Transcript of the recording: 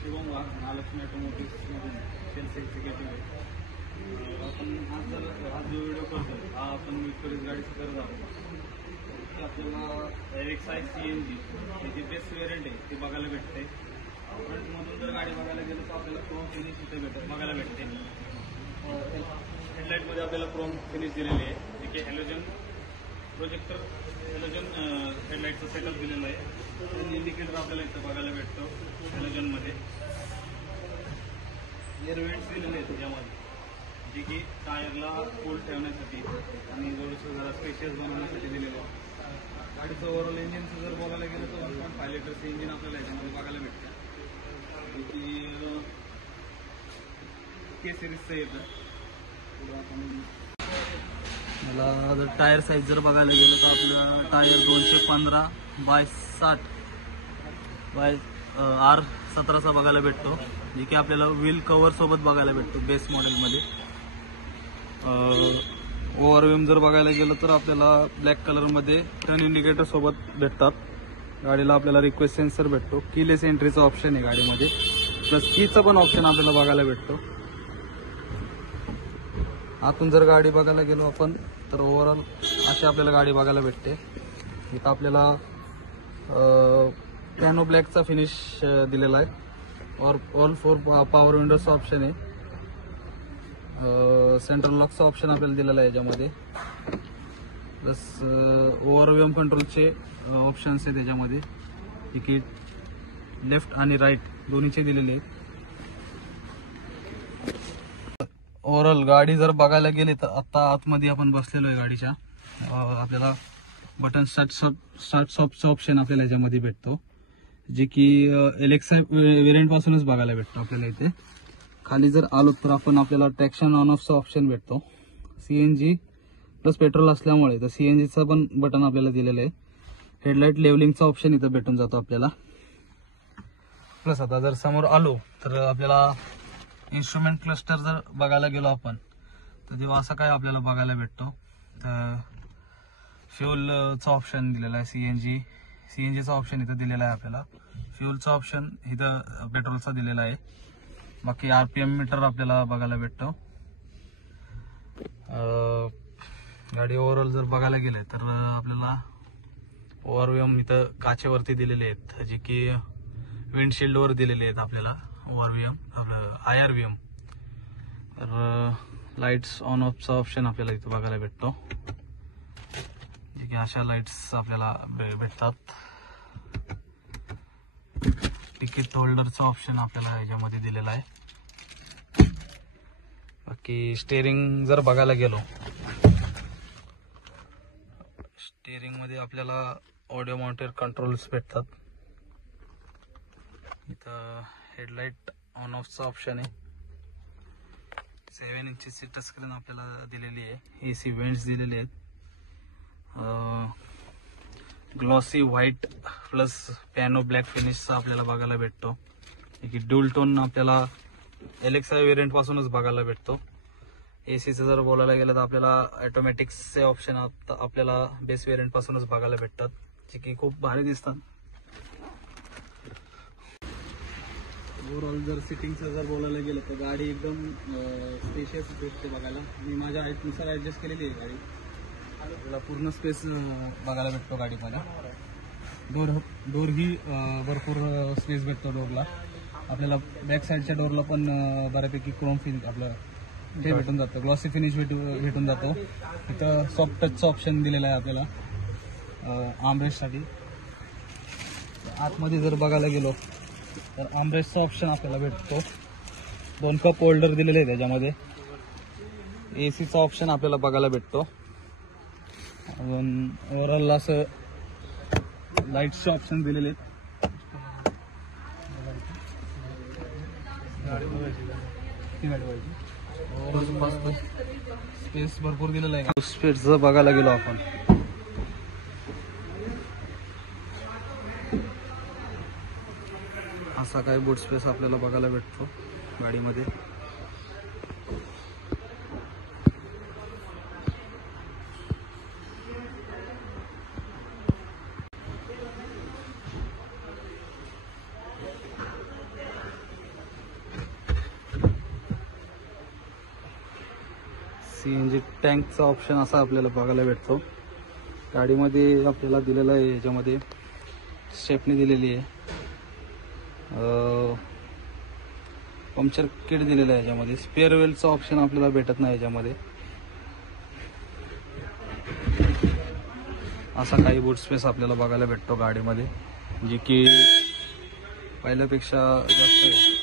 शिवम वाघ, Mahalakshmi ऑटोमोटिव्हमधून cells executive आहे. आपण आज जो व्हिडिओ करतो हा आपण विक्टोरियस गाडीचं करत आहोत. तर आपल्याला एक्साय CNG त्याची बेस्ट व्हेरियंट आहे ती बघायला भेटते. फ्रंटमधून जर गाडी बघायला गेलं तर आपल्याला क्रोम फिनिश इथे बघायला भेटते. हेडलाईटमध्ये आपल्याला क्रोम फिनिश दिलेली आहे, जे की हॅलोजन प्रोजेक्टर हॅलोजन हेडलाईटचं सेटअप दिलेलं आहे. इंडिकेटर आपल्याला इथं बघायला भेटतो हॅलोजनमध्ये. एअर वेंट्स दिलेले आहेत त्याच्यामध्ये, जे की टायरला कूल ठेवण्यासाठी आणि थोडंसं जरा स्पेशियस बनवण्यासाठी दिलेलं आहे. गाडीचं ओव्हरऑल इंजिनचं जर बघायला गेलं तर 1.5 लिटरचं इंजिन आपल्याला याच्यामध्ये बघायला भेटतं, जे की के सिरीजचं येतं. मला जर टायर साईज जर बघायला गेलं तर आपलं टायर 215/60 बाय R17चा बघायला भेटतो, जे की आपल्याला व्हील कव्हर सोबत बघायला भेटतो बेस मॉडेलमध्ये. ओव्हरव्हीम जर बघायला गेलं तर आपल्याला ब्लॅक कलरमध्ये टर्न इंडिकेटर सोबत भेटतात. गाडीला आपल्याला रिक्वेस्ट सेन्सर भेटतो. कीलेस एंट्रीचा ऑप्शन आहे गाडीमध्ये, प्लस कीचा पण ऑप्शन आपल्याला बघायला भेटतो. आतून जर गाडी बघायला गेलो आपण तर ओव्हरऑल अशी आपल्याला गाडी बघायला भेटते. इथं आपल्याला पियानो ब्लॅकचा फिनिश दिलेला आहे. ऑल 4 पॉवर विंडोजचा ऑप्शन आहे. सेंट्रल लॉकचा ऑप्शन आपल्याला दिलेला आहे याच्यामध्ये. प्लस ओव्हरव्हीम कंट्रोलचे ऑप्शन्स आहेत त्याच्यामध्ये, तिकीट लेफ्ट आणि राईट दोन्हीचे दिलेले आहेत. ओव्हरऑल गाडी जर बघायला गेली तर आता आतमध्ये आपण बसलेलो आहे गाडीच्या. आपल्याला बटन स्टार्ट स्टॉपचा ऑप्शन आपल्याला याच्यामध्ये भेटतो, जे की एलेक्सा व्हेरियंट पासूनच बघायला भेटतो आपल्याला. इथे खाली जर आलो तर आपल्याला ट्रॅक्शन ऑन ऑफचा ऑप्शन भेटतो. CNG प्लस पेट्रोल असल्यामुळे तर CNGचा पण बटन आपल्याला दिलेलं आहे. हेडलाईट लेवलिंगचा ऑप्शन इथं भेटून जातो आपल्याला. प्लस आता जर समोर आलो तर आपल्याला इन्स्ट्रुमेंट क्लस्टर जर बघायला गेलो आपण तर तेव्हा असं काय आपल्याला बघायला भेटतो. फ्युलचा ऑप्शन दिलेला आहे. CNGचा ऑप्शन इथं दिलेला आहे आपल्याला. फ्युलचा ऑप्शन इथं पेट्रोलचा दिलेला आहे. बाकी RPM मीटर आपल्याला बघायला भेटतो. गाडी ओव्हरऑल जर बघायला गेले तर आपल्याला ओव्हरव्हीम इथं काचेवरती दिलेले आहेत, जे की विंडशिल्डवर दिलेले आहेत आपल्याला ओव्हरव्हीम आपलं IRVM. तर लाईट्स ऑन ऑफचा ऑप्शन आपल्याला इथं बघायला भेटतो, जे की अशा लाईट्स आपल्याला भेटतात. तिकीट होल्डरचा ऑप्शन आपल्याला याच्यामध्ये दिलेला आहे. बाकी स्टेअरिंग जर बघायला गेलो, स्टेअरिंग मध्ये आपल्याला ऑडिओ माउंटेड कंट्रोल्स भेटतात. इथं हेडलाईट ऑन ऑफचा ऑप्शन आहे. 7 इंचची टच स्क्रीन आपल्याला दिलेली आहे. AC वेंट्स दिलेले आहेत. Glossy white plus piano black फिनिशचा आपल्याला बघायला भेटतो, की ड्युल टोन आपल्याला एलेक्सा व्हेरियंट पासूनच बघायला भेटतो. ACचं जर बोलायला गेलं तर आपल्याला ऑटोमॅटिक्सचे ऑप्शन आपल्याला बेस व्हेरियंट पासूनच बघायला भेटतात, जे की खूप भारी दिसतात. ओव्हरऑल जर सिटिंगचं जर बोलायला गेलं तर गाडी एकदम स्पेशियस भेटते बघायला. मी माझ्या हाईटनुसार ॲडजस्ट केलेली आहे गाडी. आपल्याला पूर्ण स्पेस बघायला भेटतो गाडीमध्ये. डोर ही भरपूर स्पेस भेटतो डोरला. आपल्याला बॅक साईडच्या डोरला पण बऱ्यापैकी क्रोम फिनिश आपलं हे भेटून जातं, ग्लॉसी फिनिश भेटून जातो. इथं सॉफ्ट टचचं ऑप्शन दिलेलं आहे आपल्याला आर्मरेस्टसाठी. आतमध्ये जर बघायला गेलो तर आर्मरेस्टचा ऑप्शन आपल्याला भेटतो. 2 कप होल्डर दिलेले आहे त्याच्यामध्ये. ACचा ऑप्शन आपल्याला बघायला भेटतो. अजून ओव्हरऑल असं लाईट्सचे ऑप्शन दिलेले आहेत. स्पेस भरपूर दिलेला आहे. स्पेस जर बघायला गेलो आपण असा काही बूट स्पेस आपल्याला बघायला भेटतो गाडीमध्ये. CNG टँकचा ऑप्शन असा आपल्याला बघायला भेटतो. गाडीमध्ये आपल्याला दिलेला आहे, याच्यामध्ये स्टेपनी दिलेली आहे, पंक्चर किट दिलेलं आहे. याच्यामध्ये स्पेअर वेलचा ऑप्शन आपल्याला भेटत नाही. याच्यामध्ये असा काही बूट स्पेस आपल्याला बघायला भेटतो गाडीमध्ये, जी की पहिल्यापेक्षा जास्त आहे.